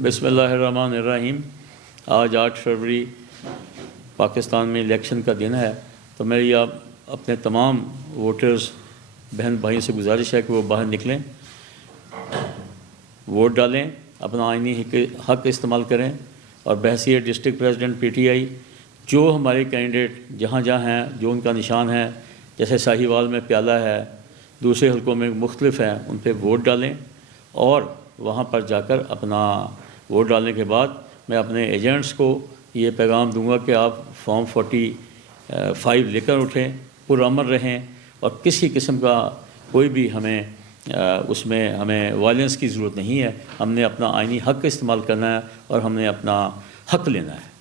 बिस्मिल्लाहिर्रहमानिर्रहीम। आज 8 फरवरी पाकिस्तान में इलेक्शन का दिन है, तो मेरी आप अपने तमाम वोटर्स बहन भाइयों से गुजारिश है कि वो बाहर निकलें, वोट डालें, अपना आईनी हक इस्तेमाल करें और बहसीत डिस्ट्रिक्ट प्रेसिडेंट PTI जो हमारे कैंडिडेट जहाँ जहाँ हैं, जो उनका निशान है, जैसे साहिवाल में प्याला है, दूसरे हल्कों में मुख्तलिफ हैं, उन पर वोट डालें और वहाँ पर जाकर अपना वोट डालने के बाद मैं अपने एजेंट्स को ये पैगाम दूंगा कि आप फॉर्म 45 लेकर उठें, पुरअमन रहें और किसी किस्म का कोई भी उसमें हमें वायलेंस की ज़रूरत नहीं है। हमने अपना आईनी हक इस्तेमाल करना है और हमने अपना हक लेना है।